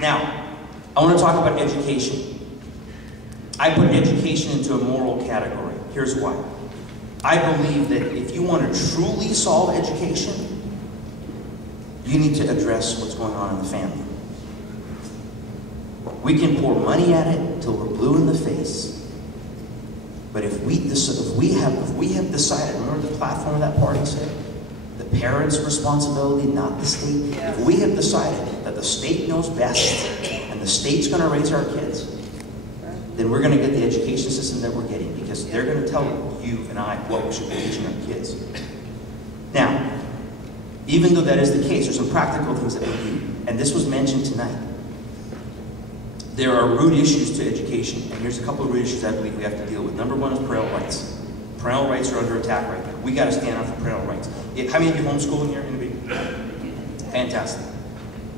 Now, I want to talk about education. I put education into a moral category. Here's why. I believe that if you want to truly solve education, you need to address what's going on in the family. We can pour money at it till we're blue in the face. But if we have decided, remember the platform of that party said? The parents' responsibility, not the state. Yes. If we have decided that the state knows best and the state's going to raise our kids, then we're going to get the education system that we're getting, because they're going to tell you and I what we should be teaching our kids. Now, even though that is the case, there's some practical things that we do, and this was mentioned tonight. There are root issues to education, and here's a couple of root issues I believe we have to deal with. Number one is parental rights. Parental rights are under attack right now. We got to stand up for parental rights. How many of you homeschooling here? Anybody? Fantastic.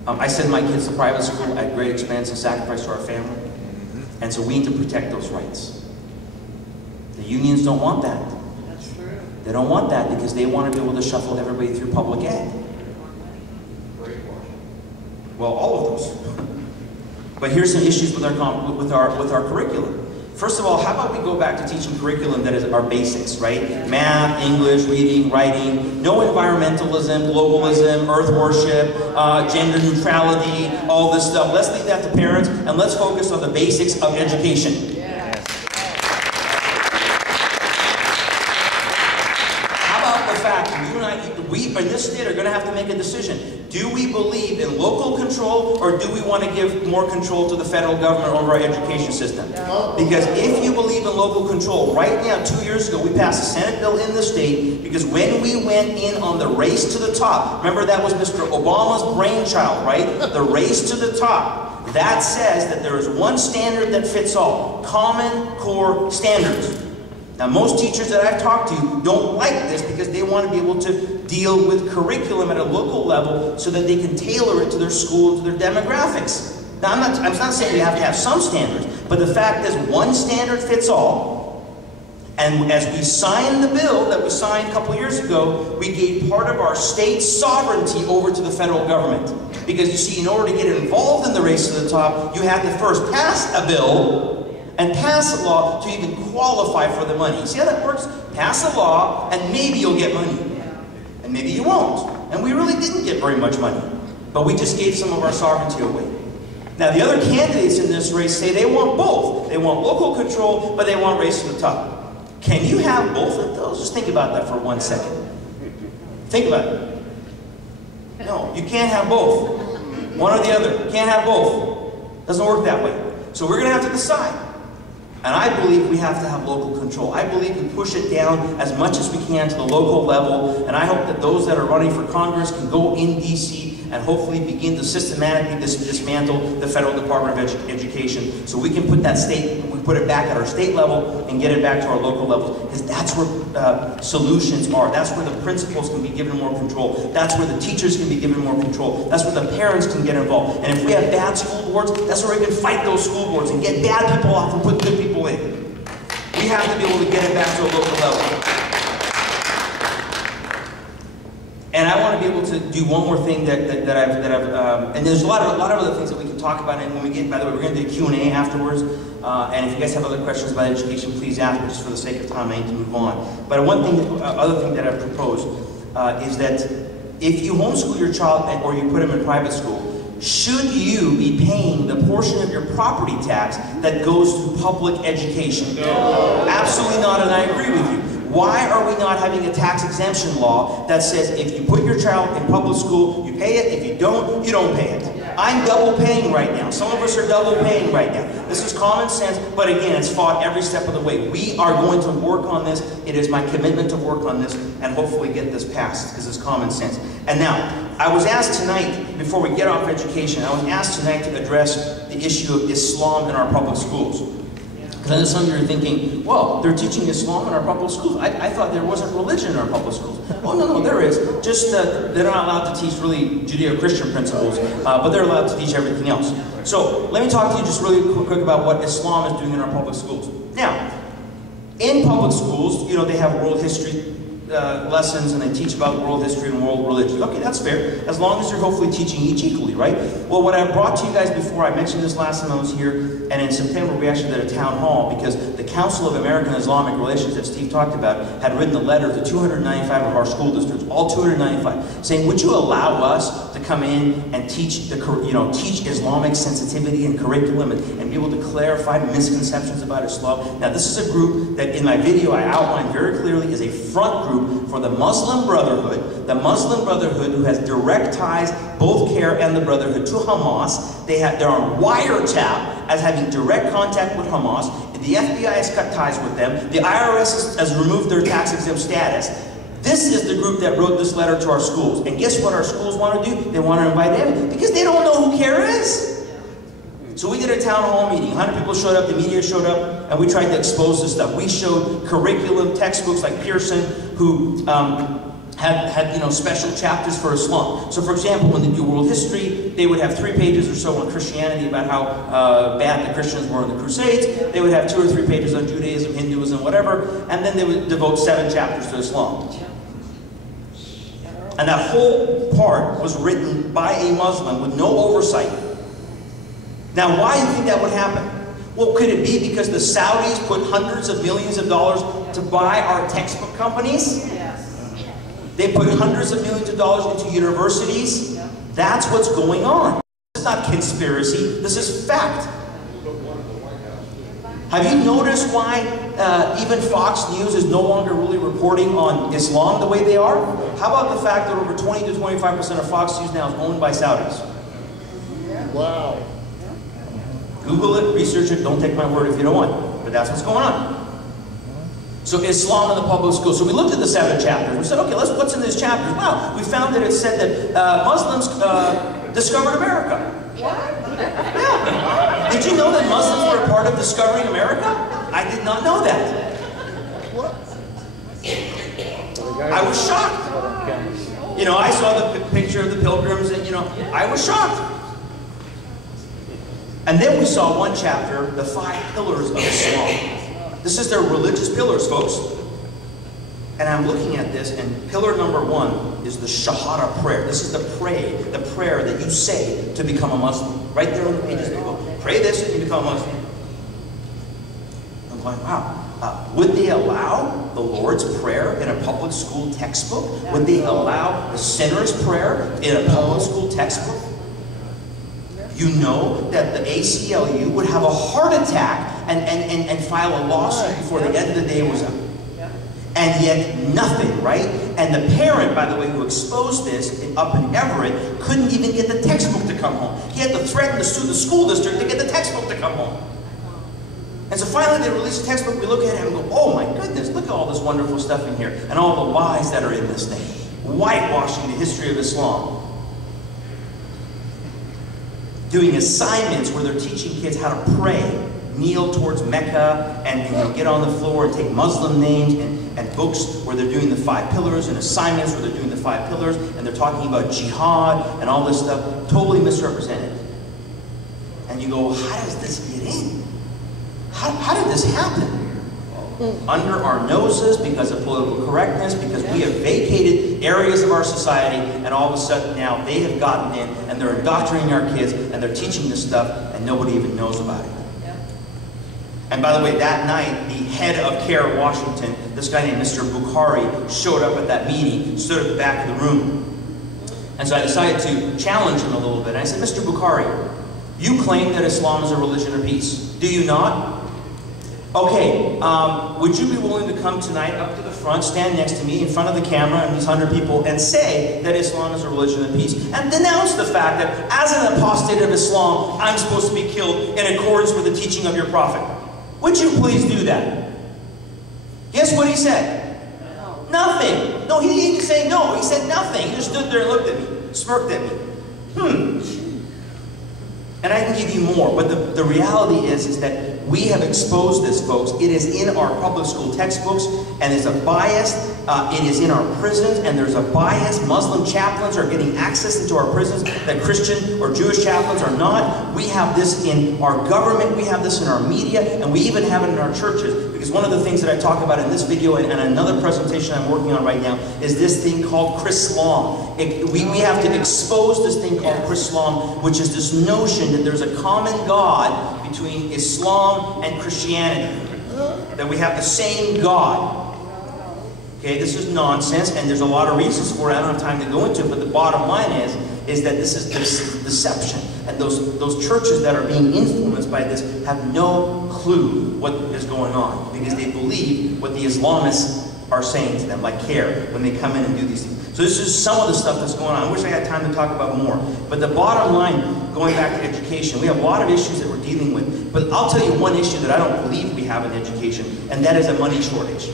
I send my kids to private school at great expense and sacrifice to our family, and so we need to protect those rights. The unions don't want that. That's true. They don't want that because they want to be able to shuffle everybody through public ed. Well, all of those. But here's some issues with our curriculum. First of all, how about we go back to teaching curriculum that is our basics, right? Math, English, reading, writing, no environmentalism, globalism, earth worship, gender neutrality, all this stuff. Let's leave that to parents, and let's focus on the basics of education. Yes. How about the fact that you and I, we in this state are going to have to make a decision. Do we believe in local control, or do we want to give more control to the federal government over our education system? Because if you believe in local control, right now, 2 years ago, we passed a Senate bill in the state, because when we went in on the race to the top, remember that was Mr. Obama's brainchild, right? The race to the top. That says that there is one standard that fits all. Common Core standards. Now, most teachers that I've talked to don't like this because they want to be able to deal with curriculum at a local level so that they can tailor it to their school, to their demographics. Now, I'm not saying we have to have some standards, but the fact is one standard fits all. And as we signed the bill that we signed a couple years ago, we gave part of our state sovereignty over to the federal government. Because you see, in order to get involved in the race to the top, you have to first pass a bill and pass a law to even qualify for the money. See how that works? Pass a law, and maybe you'll get money. And maybe you won't. And we really didn't get very much money. But we just gave some of our sovereignty away. Now, the other candidates in this race say they want both. They want local control, but they want race to the top. Can you have both of those? Just think about that for 1 second. Think about it. No, you can't have both. One or the other. You can't have both. Doesn't work that way. So we're going to have to decide. And I believe we have to have local control. I believe we push it down as much as we can to the local level, and I hope that those that are running for Congress can go in D.C. and hopefully begin to systematically dismantle the Federal Department of Education, so we can put that we put it back at our state level and get it back to our local level, because that's where solutions are. That's where the principals can be given more control. That's where the teachers can be given more control. That's where the parents can get involved. And if we have bad school boards, that's where we can fight those school boards and get bad people off and put good people in. We have to be able to get it back to a local level. And I want to be able to do one more thing that I've and there's a lot of other things that we can talk about. And when we get, by the way, we're going to do Q&A afterwards. And if you guys have other questions about education, please ask. But just for the sake of time, I need to move on. But other thing that I've proposed is that if you homeschool your child or you put him in private school, should you be paying the portion of your property tax that goes to public education? No. Absolutely not, and I agree with you. Why are we not having a tax exemption law that says if you put your child in public school, you pay it, if you don't, you don't pay it? I'm double paying right now. Some of us are double paying right now. This is common sense, but again, it's fought every step of the way. We are going to work on this. It is my commitment to work on this and hopefully get this passed, because it's common sense. And now, I was asked tonight, before we get off education, I was asked tonight to address the issue of Islam in our public schools. Because I know some of you are thinking, well, they're teaching Islam in our public schools. I thought there wasn't religion in our public schools. Oh, no, there is. Just they're not allowed to teach really Judeo-Christian principles, but they're allowed to teach everything else. So let me talk to you just really quick about what Islam is doing in our public schools. Now, in public schools, you know, they have world history lessons and they teach about world history and world religion. Okay, that's fair, as long as you're hopefully teaching each equally, right? Well, what I brought to you guys before, I mentioned this last time I was here, and in September we actually did a town hall because the Council of American Islamic Relations that Steve talked about had written a letter to 295 of our school districts, all 295, saying, would you allow us to come in and teach teach Islamic sensitivity and curriculum and be able to clarify misconceptions about Islam? Now, this is a group that in my video I outlined very clearly is a front group for the Muslim Brotherhood. The Muslim Brotherhood, who has direct ties, both CARE and the Brotherhood, to Hamas. They're on wiretap as having direct contact with Hamas. The FBI has cut ties with them. The IRS has removed their tax-exempt status. This is the group that wrote this letter to our schools. And guess what our schools want to do? They want to invite them because they don't know who CARE is. So we did a town hall meeting. 100 people showed up, the media showed up, and we tried to expose this stuff. We showed curriculum, textbooks like Pearson, who had special chapters for Islam. So for example, when they do world history, they would have 3 pages or so on Christianity about how bad the Christians were in the Crusades. They would have 2 or 3 pages on Judaism, Hinduism, whatever, and then they would devote 7 chapters to Islam. And that whole part was written by a Muslim with no oversight. Now, why do you think that would happen? Well, could it be because the Saudis put hundreds of millions of dollars to buy our textbook companies? Yes. They put hundreds of millions of dollars into universities? Yeah. That's what's going on. This is not conspiracy. This is fact. Have you noticed why even Fox News is no longer really reporting on Islam the way they are? How about the fact that over 20 to 25% of Fox News now is owned by Saudis? Wow. Google it, research it, don't take my word if you don't want. But that's what's going on. So Islam in the public school. So we looked at the 7 chapters. We said, okay, what's in these chapters? Wow, we found that it said that Muslims discovered America. Yeah. Did you know that Muslims were a part of discovering America? I did not know that. I was shocked. You know, I saw the picture of the pilgrims and, I was shocked. And then we saw one chapter, the 5 pillars of Islam. This is their religious pillars, folks. And I'm looking at this, and pillar number 1 is the Shahada prayer. This is the prayer that you say to become a Muslim. Right there on the pages, they go, pray this and you become a Muslim. I'm going, wow. Would they allow the Lord's Prayer in a public school textbook? Would they allow the sinner's prayer in a public school textbook? You know that the ACLU would have a heart attack and file a lawsuit before the end of the day was up. And yet nothing, right? And the parent, by the way, who exposed this up in Everett couldn't even get the textbook to come home. He had to threaten to sue the school district to get the textbook to come home. And so finally they released a textbook, we look at it and go, oh my goodness, look at all this wonderful stuff in here. And all the lies that are in this thing. Whitewashing the history of Islam. Doing assignments where they're teaching kids how to pray, kneel towards Mecca, and get on the floor and take Muslim names, and books where they're doing the 5 pillars, and assignments where they're doing the 5 pillars, and they're talking about jihad and all this stuff, totally misrepresented. And you go, how does this get in? How did this happen? Under our noses because of political correctness, because we have vacated areas of our society, and all of a sudden now they have gotten in and they're indoctrinating our kids and they're teaching this stuff and nobody even knows about it. And by the way, that night, the head of CARE Washington, this guy named Mr. Bukhari, showed up at that meeting, stood at the back of the room. And so I decided to challenge him a little bit. I said, Mr. Bukhari, you claim that Islam is a religion of peace. Do you not? Okay, would you be willing to come tonight up to the front, stand next to me in front of the camera and these 100 people and say that Islam is a religion of peace and denounce the fact that as an apostate of Islam, I'm supposed to be killed in accordance with the teaching of your prophet? Would you please do that? Guess what he said? No. Nothing. No, he didn't say no. He said nothing. He just stood there and looked at me, smirked at me. And I can give you more, but the reality is that we have exposed this, folks. It is in our public school textbooks, and there's a bias. It is in our prisons, and there's a bias. Muslim chaplains are getting access into our prisons that Christian or Jewish chaplains are not. We have this in our government. We have this in our media, and we even have it in our churches. because one of the things that I talk about in this video and another presentation I'm working on right now is this thing called Chrislam. We have to expose this thing called Chrislam, which is this notion that there's a common God between Islam and Christianity, that we have the same God. Okay, this is nonsense, and there's a lot of reasons for it. I don't have time to go into it, but the bottom line is that this is deception. And those churches that are being influenced by this have no clue what is going on, because they believe what the Islamists are saying to them, like CARE, when they come in and do these things. So this is some of the stuff that's going on. I wish I had time to talk about more. But the bottom line, going back to education, we have a lot of issues that we're dealing with. But I'll tell you one issue that I don't believe we have in education, and that is a money shortage.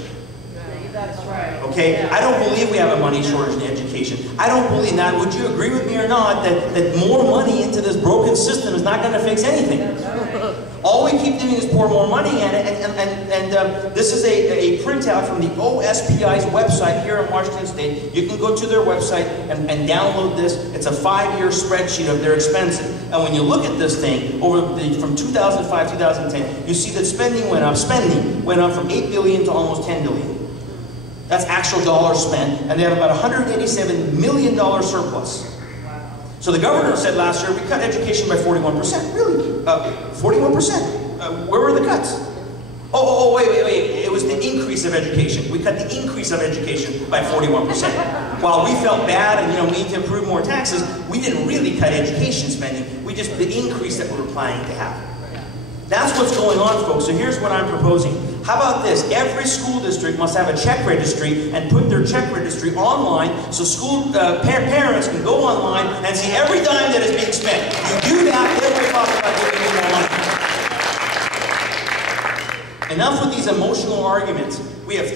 That's right. Okay? Yeah. I don't believe we have a money shortage in education. I don't believe that. Would you agree with me or not that more money into this broken system is not going to fix anything? Right. All we keep doing is pour more money in it. And this is a printout from the OSPI's website here in Washington State. You can go to their website and download this. It's a 5-year spreadsheet of their expenses. And when you look at this thing, from 2005 to 2010, you see that spending went up. Spending went up from $8 billion to almost $10 billion. That's actual dollars spent, and they have about $187 million surplus. Wow. So the governor said last year, we cut education by 41%. Really? 41%? Where were the cuts? Oh, wait. It was the increase of education. We cut the increase of education by 41%. While we felt bad and we need to improve more taxes, we didn't really cut education spending. We just, the increase that we were planning to have. That's what's going on, folks. So here's what I'm proposing. How about this? Every school district must have a check registry and put their check registry online so school parents can go online and see every dime that is being spent. You do that, then we'll talk about giving you more money. Enough with these emotional arguments. We have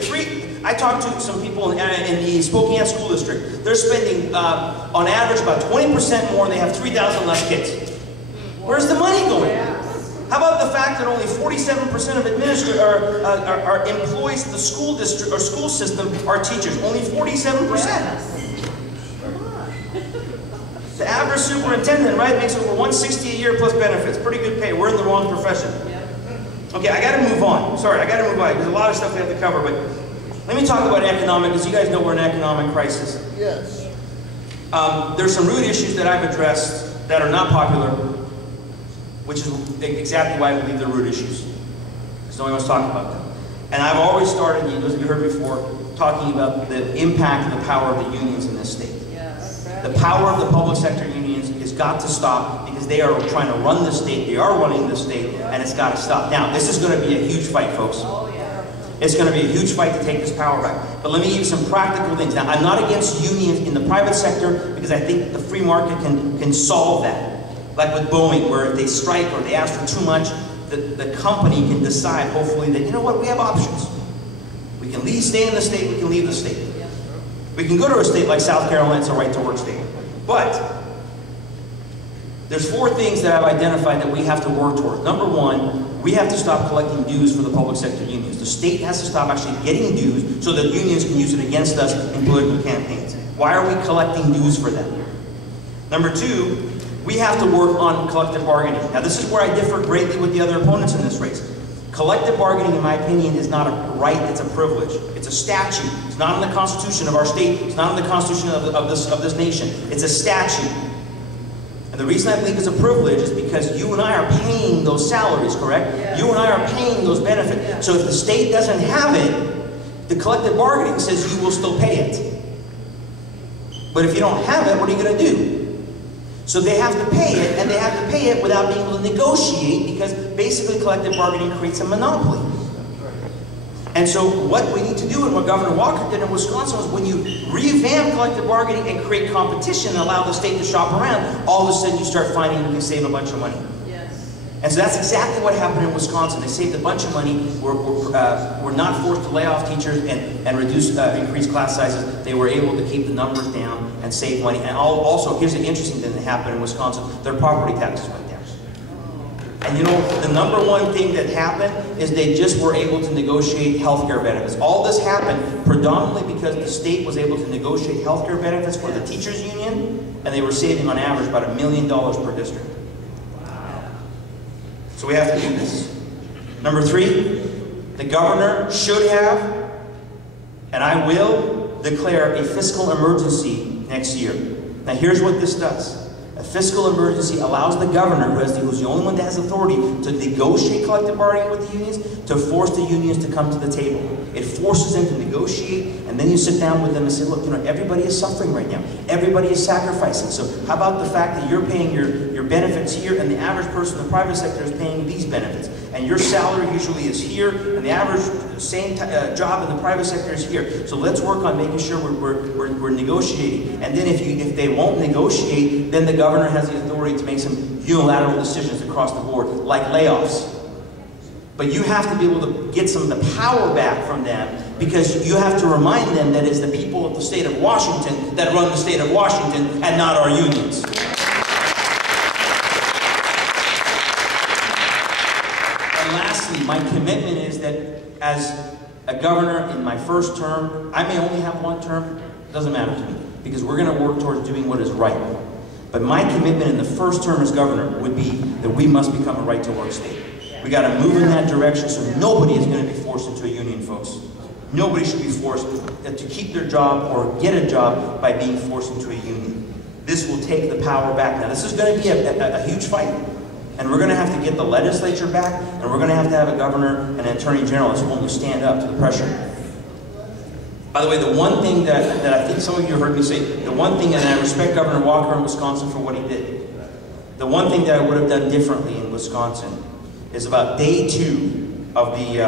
I talked to some people in the Spokane School District. They're spending, on average, about 20% more, and they have 3,000 less kids. Where's the money going? How about the fact that only 47% of our employees in the school district or school system are teachers? Only 47%. The average superintendent, right, makes over $160 a year plus benefits. Pretty good pay. We're in the wrong profession. Okay, I got to move on. Sorry, I got to move on. There's a lot of stuff we have to cover, but let me talk about economic, because you guys know we're in an economic crisis. Yes. There's some root issues that I've addressed that are not popular, which is exactly why I believe they're root issues, because no one wants to talk about them. And I've always started, as you heard before, talking about the impact and the power of the unions in this state. Yes. The power of the public sector unions has got to stop, because they are trying to run the state, they are running the state, and it's got to stop. Now, this is going to be a huge fight, folks. Oh, yeah. It's going to be a huge fight to take this power back. But let me give you some practical things. Now, I'm not against unions in the private sector, because I think the free market can solve that. Like with Boeing, where if they strike or they ask for too much, the company can decide, hopefully, that, you know what, we have options. We can stay in the state, we can leave the state. We can go to a state like South Carolina, it's a right-to-work state. But there's 4 things that I've identified that we have to work towards. Number 1, we have to stop collecting dues for the public sector unions. The state has to stop actually getting dues so that unions can use it against us in political campaigns. Why are we collecting dues for them? Number 2, we have to work on collective bargaining. Now, this is where I differ greatly with the other opponents in this race. Collective bargaining, in my opinion, is not a right, it's a privilege. It's a statute. It's not in the Constitution of our state. It's not in the Constitution of this nation. It's a statute. And the reason I believe it's a privilege is because you and I are paying those salaries, correct? Yes. You and I are paying those benefits. Yes. So if the state doesn't have it, the collective bargaining says you will still pay it. But if you don't have it, what are you going to do? So they have to pay it, and they have to pay it without being able to negotiate, because basically collective bargaining creates a monopoly. And so what we need to do, and what Governor Walker did in Wisconsin, was when you revamp collective bargaining and create competition and allow the state to shop around, all of a sudden you start finding you can save a bunch of money. Yes. And so that's exactly what happened in Wisconsin. They saved a bunch of money. We're not forced to lay off teachers and increase class sizes. They were able to keep the numbers down and save money. And also, here's the interesting thing that happened in Wisconsin. Their property taxes went down. And you know, the number 1 thing that happened is they just were able to negotiate healthcare benefits. All this happened predominantly because the state was able to negotiate healthcare benefits for the teachers union, and they were saving on average about $1 million per district. So we have to do this. Number 3, The governor should have, and I will, declare a fiscal emergency next year. Now here's what this does. A fiscal emergency allows the governor, who's the only one that has authority to negotiate collective bargaining with the unions, to force the unions to come to the table. It forces them to negotiate, and then you sit down with them and say, look, everybody is suffering right now. Everybody is sacrificing. So how about the fact that you're paying your benefits here, and the average person in the private sector is paying these benefits? And your salary usually is here, and the average same job in the private sector is here. So let's work on making sure we're negotiating. And then if they won't negotiate, then the governor has the authority to make some unilateral decisions across the board, like layoffs. But you have to be able to get some of the power back from them, because you have to remind them that it's the people of the state of Washington that run the state of Washington and not our unions. And lastly, my commitment is that as a governor in my first term, I may only have one term, it doesn't matter to me, because we're going to work towards doing what is right. But my commitment in the first term as governor would be that we must become a right-to-work state. We got to move in that direction, so nobody is going to be forced into a union, folks. Nobody should be forced to keep their job or get a job by being forced into a union. This will take the power back. Now, this is going to be a huge fight. And we're going to have to get the legislature back, and we're going to have a governor and an attorney general that's willing to stand up to the pressure. By the way, the one thing that I think some of you heard me say, the one thing, and I respect Governor Walker in Wisconsin for what he did. The one thing that I would have done differently in Wisconsin is about day 2 of the,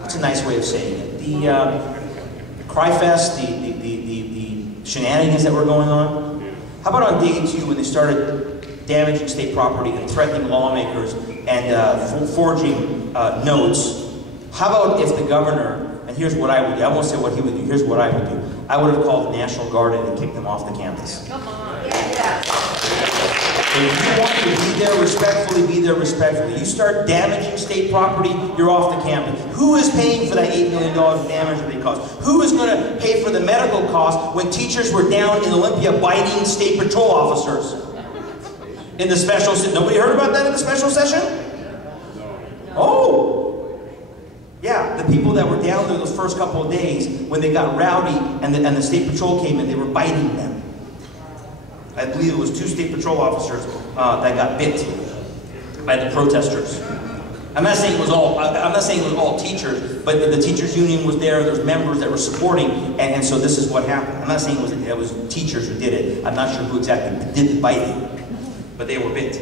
what's a nice way of saying it? The Cry Fest, the shenanigans that were going on. How about on day 2 when they started damaging state property and threatening lawmakers and forging notes? How about if the governor, and here's what I would do, I won't say what he would do, here's what I would do. I would have called the National Guard in and kicked them off the campus. Come on. Yeah. If you want to be there respectfully, be there respectfully. You start damaging state property, you're off the campus. Who is paying for that $8 million of damage that they caused? Who is going to pay for the medical costs when teachers were down in Olympia biting state patrol officers? In the special session. Nobody heard about that in the special session? Oh! Yeah, the people that were down there those first couple of days, when they got rowdy and the state patrol came in, they were biting them. I believe it was 2 state patrol officers that got bit by the protesters. I'm not saying it was all teachers, but the teachers union was there. There was members that were supporting, and so this is what happened. I'm not saying it was teachers who did it. I'm not sure who exactly did the biting, but they were bit.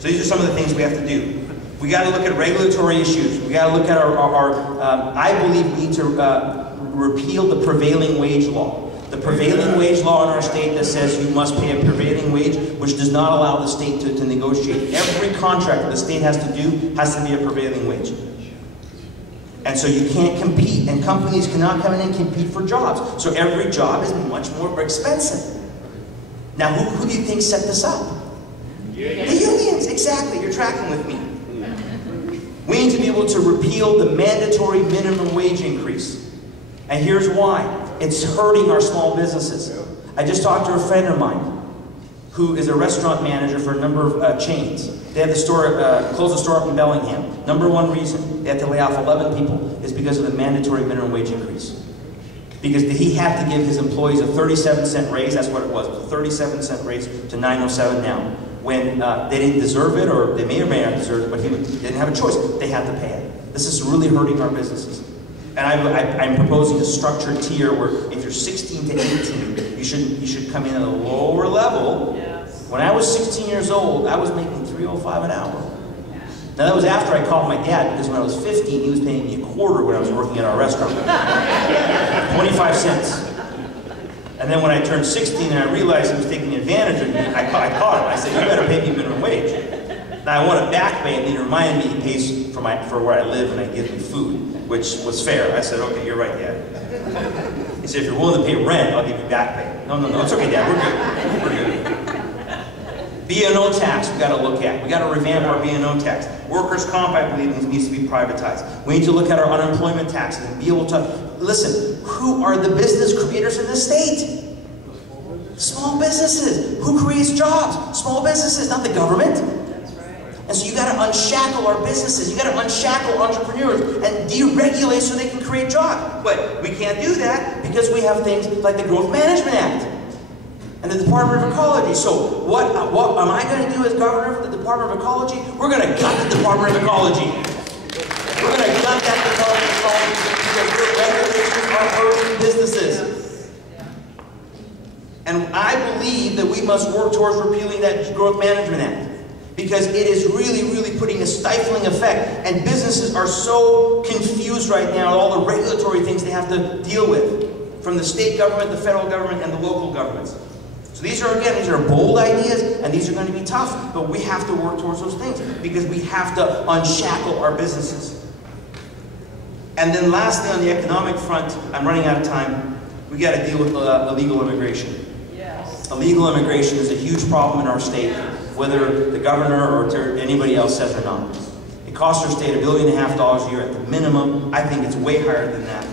So these are some of the things we have to do. We got to look at regulatory issues. We got to look at I believe we need to repeal the prevailing wage law. The prevailing wage law in our state that says you must pay a prevailing wage, which does not allow the state to negotiate. Every contract that the state has to do has to be a prevailing wage. And so you can't compete, and companies cannot come in and compete for jobs. So every job is much more expensive. Now, who do you think set this up? The unions, exactly. You're tracking with me. We need to be able to repeal the mandatory minimum wage increase. And here's why. It's hurting our small businesses. I just talked to a friend of mine who is a restaurant manager for a number of chains. They had the close the store up in Bellingham. #1 reason they had to lay off 11 people is because of the mandatory minimum wage increase. Because he had to give his employees a 37-cent raise, that's what it was, a 37-cent raise to $9.07 now. When they didn't deserve it, or they may or may not deserve it, but he didn't have a choice. They had to pay it. This is really hurting our businesses. And I'm proposing a structured tier where if you're 16 to 18, you should come in at a lower level. Yes. When I was 16 years old, I was making $3.05 an hour. Now that was after I called my dad, because when I was 15, he was paying me $0.25 when I was working at our restaurant. 25 cents. And then when I turned 16 and I realized he was taking advantage of me, I caught him. I said, you better pay me minimum wage. Now I want a back pay, and he reminded me he pays for where I live and he gives me food, which was fair. I said, okay, you're right, Dad. He said, if you're willing to pay rent, I'll give you back pay. No, it's okay, Dad, we're good. B&O tax we got to look at. We got to revamp our B&O tax. Workers' comp, I believe, needs to be privatized. We need to look at our unemployment taxes and be able to, listen, who are the business creators in this state? Small businesses. Who creates jobs? Small businesses, not the government. That's right. And so you got to unshackle our businesses. You got to unshackle entrepreneurs and deregulate so they can create jobs. But we can't do that because we have things like the Growth Management Act and the Department of Ecology. So what am I going to do as governor for the Department of Ecology? We're going to cut the Department of Ecology. We're going to cut that Department of Ecology because their regulations are hurting businesses. And I believe that we must work towards repealing that Growth Management Act, because it is really, really putting a stifling effect. And businesses are so confused right now, all the regulatory things they have to deal with, from the state government, the federal government, and the local governments. So these are bold ideas, and these are going to be tough, but we have to work towards those things, because we have to unshackle our businesses. And then lastly, on the economic front, I'm running out of time, we got to deal with illegal immigration. Yes. Illegal immigration is a huge problem in our state, whether the governor or anybody else says or not. It costs our state $1.5 billion a year at the minimum. I think it's way higher than that.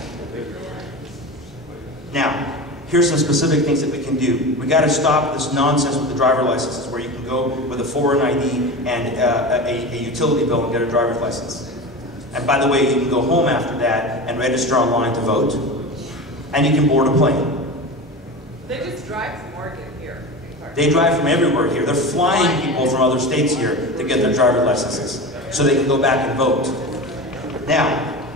Now, here's some specific things that we can do. We got to stop this nonsense with the driver licenses, where you can go with a foreign ID and a utility bill and get a driver's license. And by the way, you can go home after that and register online to vote. And you can board a plane. They just drive from Oregon here. They drive from everywhere here. They're flying people from other states here to get their driver's licenses so they can go back and vote. Now,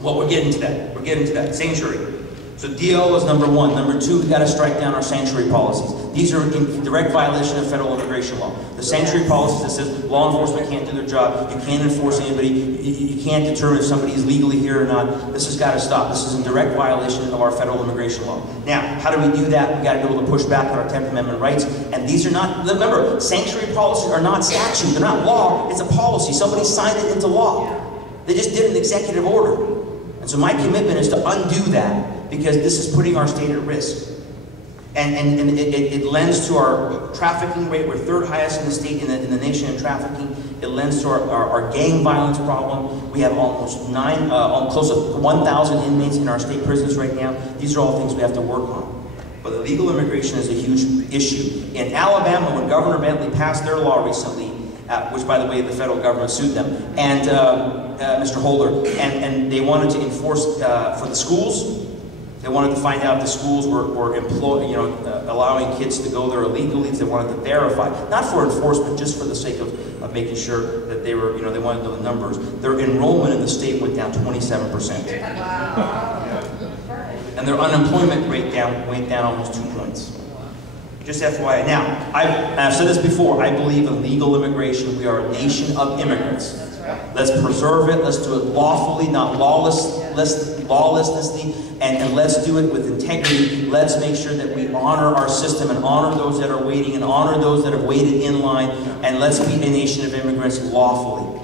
we're getting to that. We're getting to that. Sanctuary. So DL is number one. Number two, we've got to strike down our sanctuary policies. These are in direct violation of federal immigration law. The sanctuary policies that says law enforcement can't do their job, you can't enforce anybody, you can't determine if somebody is legally here or not. This has got to stop. This is in direct violation of our federal immigration law. Now, how do we do that? We've got to be able to push back on our 10th Amendment rights. And these are not, remember, sanctuary policies are not statute. They're not law. It's a policy. Somebody signed it into law. They just did an executive order. And so my commitment is to undo that, because this is putting our state at risk. And it lends to our trafficking rate. We're third highest in the state, in the nation in trafficking. It lends to our gang violence problem. We have almost close to 1,000 inmates in our state prisons right now. These are all things we have to work on. But illegal immigration is a huge issue. In Alabama, when Governor Bentley passed their law recently, which, by the way, the federal government sued them, and Mr. Holder, and they wanted to enforce for the schools. They wanted to find out if the schools were allowing kids to go there illegally. They wanted to verify, not for enforcement, just for the sake of making sure that they were, they wanted to know the numbers. Their enrollment in the state went down 27%. Wow. And their unemployment rate went down almost 2 points. Just FYI. Now, I've said this before, I believe in legal immigration. We are a nation of immigrants. That's right. Let's preserve it. Let's do it lawfully, not lawlessly, and let's do it with integrity. Let's make sure that we honor our system and honor those that are waiting and honor those that have waited in line, and let's be a nation of immigrants lawfully.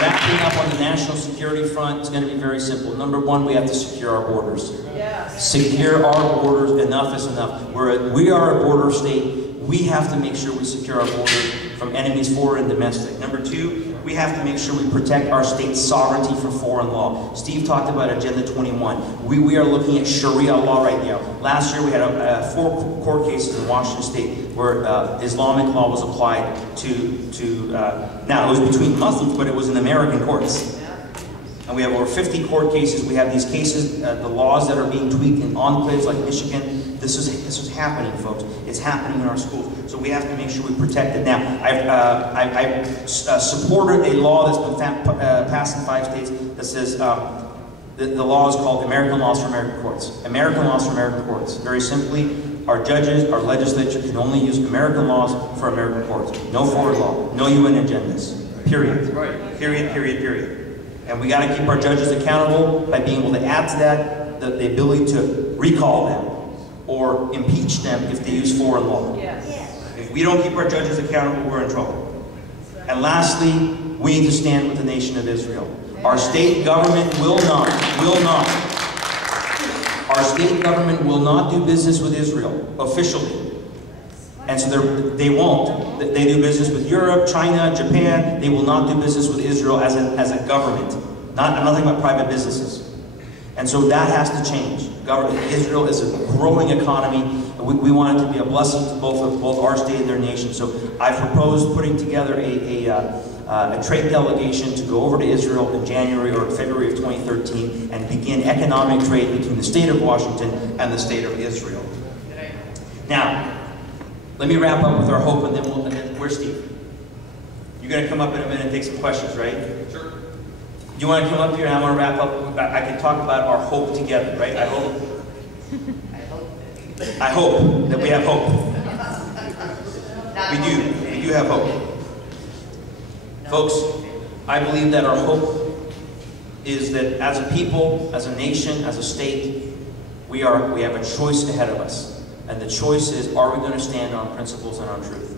Wrapping up on the national security front is going to be very simple. Number one, we have to secure our borders. Yes. Secure our borders. Enough is enough. We are a border state. We have to make sure we secure our borders from enemies, foreign and domestic. Number two, we have to make sure we protect our state's sovereignty from foreign law. Steve talked about Agenda 21. We are looking at Sharia law right now. Last year we had 4 court cases in Washington State where Islamic law was applied now it was between Muslims, but it was in American courts. And we have over 50 court cases. We have these cases, the laws that are being tweaked in enclaves like Michigan. This is happening, folks. It's happening in our schools. So we have to make sure we protect it. Now, I've supported a law that's been passed in 5 states that says the law is called American Laws for American Courts. American Laws for American Courts. Very simply, our judges, our legislature can only use American laws for American courts. No foreign law, no UN agendas. Period. Period, period, period. And we got to keep our judges accountable by being able to add to that the ability to recall them or impeach them if they use foreign law. Yes. If we don't keep our judges accountable, we're in trouble. And lastly, we need to stand with the nation of Israel. Our state government will not, our state government will not do business with Israel officially. And so they won't. They do business with Europe, China, Japan. They will not do business with Israel as a government. I'm not talking about private businesses. And so that has to change. Israel is a growing economy. We want it to be a blessing to both our state and their nation. So I proposed putting together a trade delegation to go over to Israel in January or February of 2013 and begin economic trade between the state of Washington and the state of Israel. Now, let me wrap up with our hope, and then where's Steve? You're going to come up in a minute and take some questions, right? Sure. You want to come up here and I want to wrap up? I can talk about our hope together, right? I hope. I hope that we have hope. We do have hope. Folks, I believe that our hope is that as a people, as a nation, as a state, we have a choice ahead of us. And the choice is, are we going to stand on principles and on truth?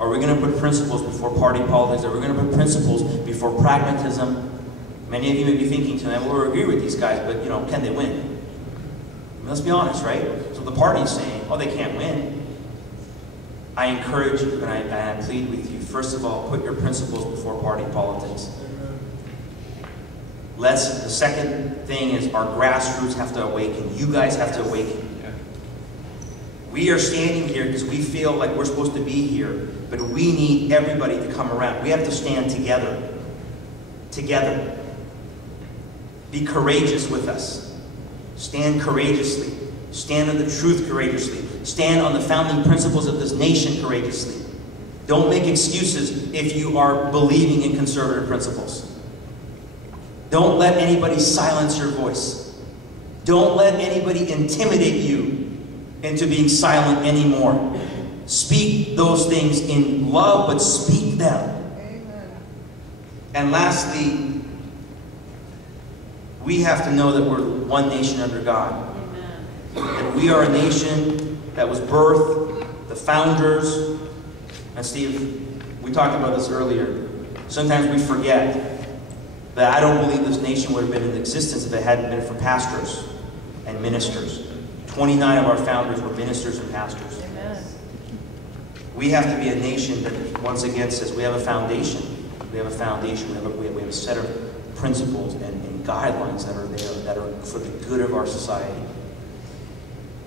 Are we going to put principles before party politics? Are we going to put principles before pragmatism? Many of you may be thinking tonight, well, we agree with these guys, but can they win? I mean, let's be honest, right? So the party's saying, oh, they can't win. I encourage you, and I plead with you, first of all, put your principles before party politics. The second thing is our grassroots have to awaken. You guys have to awaken. We are standing here because we feel like we're supposed to be here, but we need everybody to come around. We have to stand together. Together. Be courageous with us. Stand courageously. Stand on the truth courageously. Stand on the founding principles of this nation courageously. Don't make excuses if you are believing in conservative principles. Don't let anybody silence your voice. Don't let anybody intimidate you into being silent anymore. Speak those things in love, but speak them. Amen. And lastly, we have to know that we're one nation under God. Amen. That we are a nation that was birthed, the founders, and Steve, we talked about this earlier. Sometimes we forget that I don't believe this nation would have been in existence if it hadn't been for pastors and ministers. 29 of our founders were ministers and pastors. Amen. We have to be a nation that once again says we have a foundation. We have a foundation. We have a set of principles and guidelines that are there that are for the good of our society.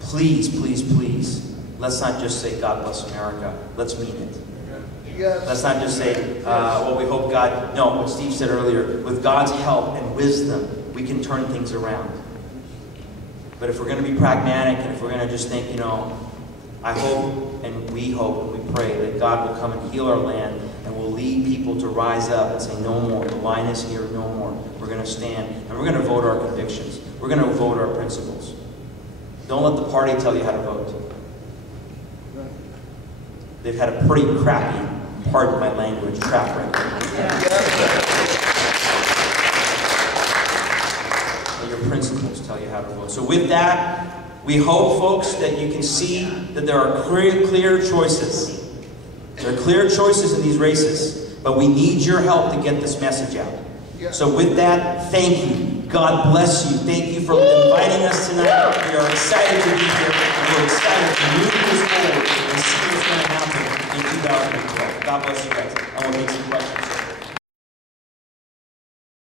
Please, please, please, let's not just say God bless America. Let's mean it. Yes. Let's not just say, well, we hope God. No, what Steve said earlier, with God's help and wisdom, we can turn things around. But if we're going to be pragmatic and if we're going to just think, I hope and we hope and we pray that God will come and heal our land and will lead people to rise up and say, no more. The line is here, no more. We're going to stand and we're going to vote our convictions. We're going to vote our principles. Don't let the party tell you how to vote. They've had a pretty crappy, pardon my language, track record. Yeah. Your principles tell you how to vote. So with that, we hope, folks, that you can see that there are clear choices. There are clear choices in these races, but we need your help to get this message out. So with that, thank you. God bless you. Thank you for inviting us tonight. We are excited to be here.